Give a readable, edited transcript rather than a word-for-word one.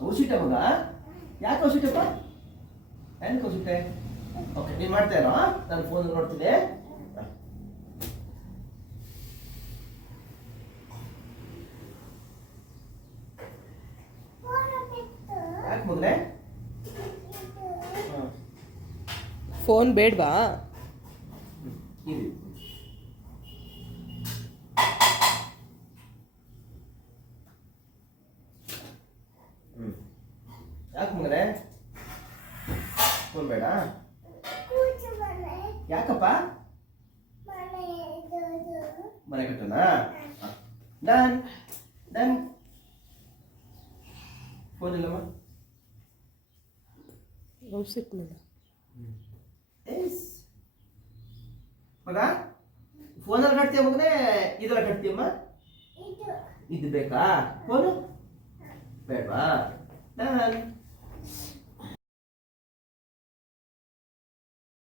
ಔಷಿಟ ಮಗ ಯಾಕೆ ಔಷಿಟಪ್ಪ ಏನಕ್ಕೆ ಔಷಿಟೆ ಓಕೆ ನೀನು ಮಾಡ್ತಾ ಇರೋ ನಾನು ಫೋನ್ ನೋಡ್ತಿದ್ದೆ ಯಾಕೆ ಮಗನೇ ಫೋನ್ ಬೇಡವಾ? ಇದು ಯಾಕೆ ಮಗನೇ ಫೋನ್ ಬೇಡ ಯಾಕಪ್ಪ ಮನೆ ಕಟ್ಟೋಣ ಡನ್ ಡನ್ ಫೋನ್ ಇಲ್ಲಮ್ಮ ಔಷಧಿನಿಲ್ಲ. ಎಸ್ ಮಗ ಫೋನಲ್ಲಿ ಕಟ್ತೀಯ ಮಗನೇ ಇದೆಲ್ಲ ಕಟ್ತೀಯಮ್ಮ ಇದು ಬೇಕಾ ಫೋನು ಬೇಡವಾ ಡನ್